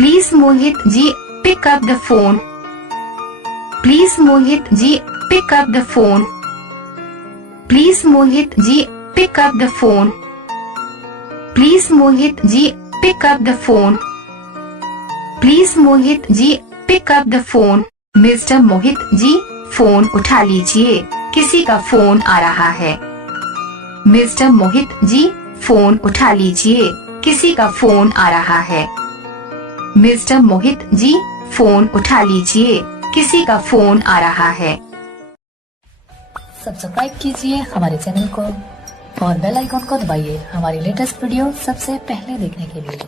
Please Mohit ji, pick up the phone. Please Mohit ji, pick up the phone. Please Mohit ji, pick up the phone. Please Mohit ji, pick up the phone. Please Mohit ji, pick up the phone. Mr. Mohit जी, phone उठा लीजिए, किसी का phone आ रहा है। Mr. Mohit ji, phone उठा लीजिए, किसी का फोन आ रहा है। Mr. मोहित जी, फोन उठा लीजिए, किसी का फोन आ रहा है। सब्सक्राइब कीजिए हमारे चैनल को और बेल आइकॉन को दबाइए हमारी लेटेस्ट वीडियो सबसे पहले देखने के लिए।